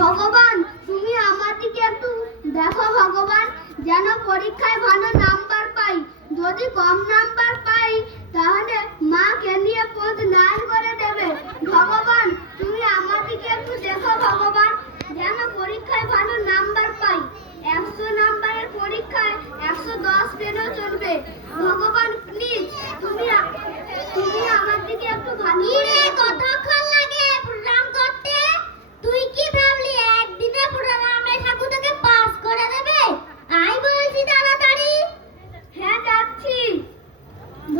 ভগবান, তুমি আমার দিকে একটু দেখো ভগবান, যেন পরীক্ষায় ভালো নাম্বার পাই। যদি কম নাম্বার পাই, তাহলে মা কেন্দ্রীয় পদ লাল করে দেবে। ভগবান, তুমি আমার দিকে একটু দেখো ভগবান, যেন পরীক্ষায় ভালো নাম্বার পাই। একশো নাম্বারের পরীক্ষায় একশো দশ পেলেও চলবে। ভগবান প্লিজ তুমি তুমি আমার দিকে একটু ভালো রে কতক্ষণ লাগে প্রোগ্রাম করতে তুই কি ভাবলি একদিনে প্রোগ্রামে ঠাকুর তোকে পাস করে দেবে আই বলছি তাড়াতাড়ি হ্যাঁ যাচ্ছি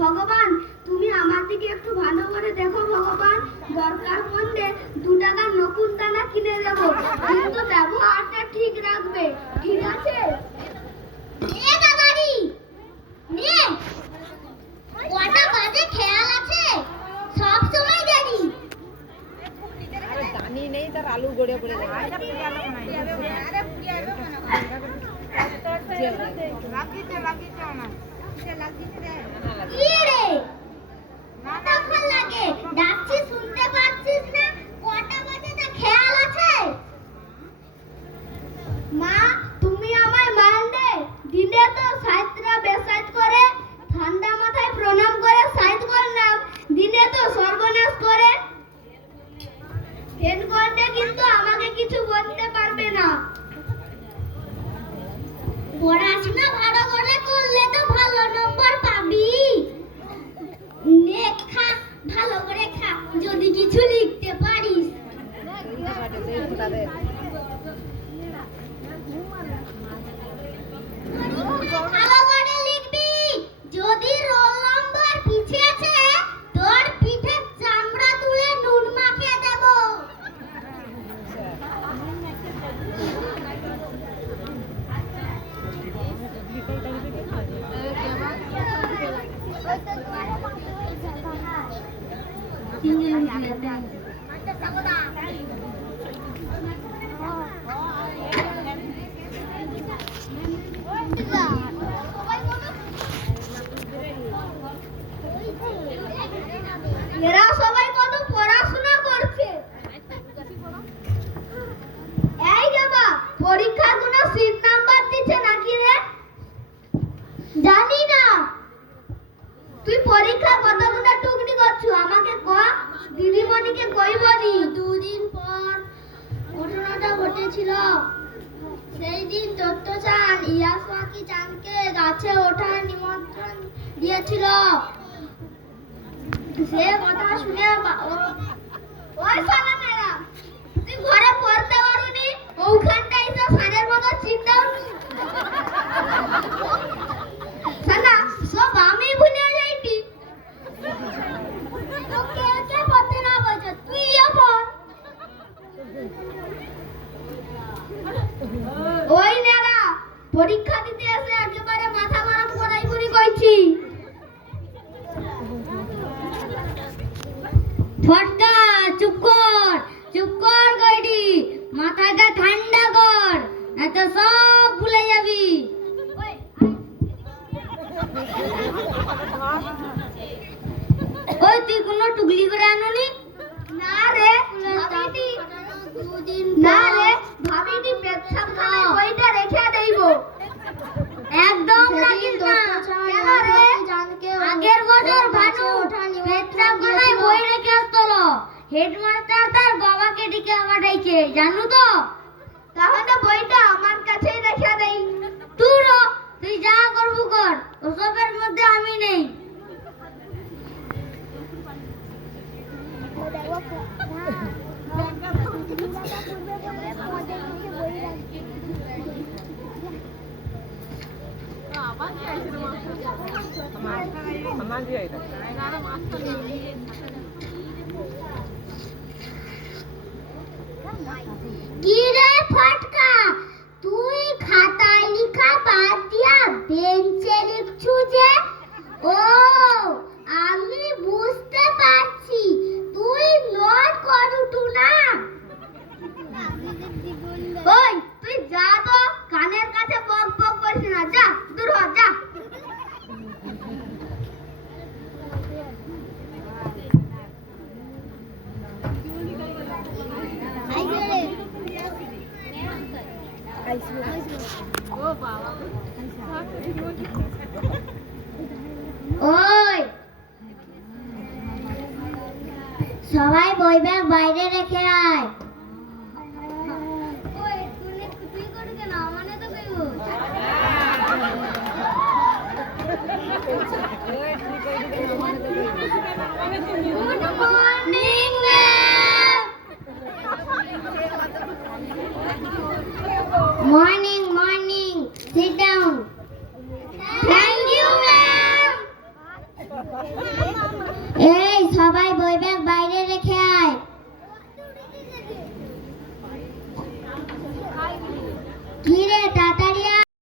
ভগবান তুমি আমার দিকে একটু ভালো করে দেখো ভগবান দরকার পড়লে দু টাকার নকুন দানা কিনে দেবো। কিন্তু ব্যবহারটা ঠিক রাখবে। ঠিক আছে? নে দাদারি নে কটা বাজে খেয়াল আছে? সব সময় জানি। দানি নেই তার আলু গড়ে পড়ে লাগে? ডাকছি শুনতে পাচ্ছিস না? এরা সবাই কত পড়াশোনা করছে। এই দেবা পরীক্ষার কোনো সিট নাম্বার দিচ্ছে নাকি রে জানি না তুই পরীক্ষা কতগুলো টুকনি করছ আমাকে ক দিদিমণিকে কইবনি দুদিন পর ঘটনাটা ঘটেছিল। সেই দিন দত্ত চান ইয়াস পাখি গাছে ওঠার নিমন্ত্রণ দিয়েছিল। সে কথা শুনে ওই সালামেরা তুই ঘরে পড়তে পারুনি? ওখানটা এসে সানের মতো চিন্তাও সানা সব আমি ভুলে যাইতি তোকে কে পড়তে না বলছে তুই পড় ওই নেরা পরীক্ষা দিতে এসে একেবারে মাথা গরম করাই করি কইছি। ফটকা, চুপ কর চুপ কর গইডি মাথাটা ঠান্ডা কর এত সব ভুলে যাবি। ওই, তুই কোনো টুকলি করে আনুনি? হেডমাস্টার তার বাবাকে ডেকে পাঠাইছে জানো তো? তাহলে বইটা আমার কাছেই রেখে দেই। তুই তুই যা করব কর, ওসবের মধ্যে আমি নেই। কি রে ফটকা তুই ওই ব্যাগ বাইরে রেখে আয় Morning, morning. Sit down. Thank you, ma'am.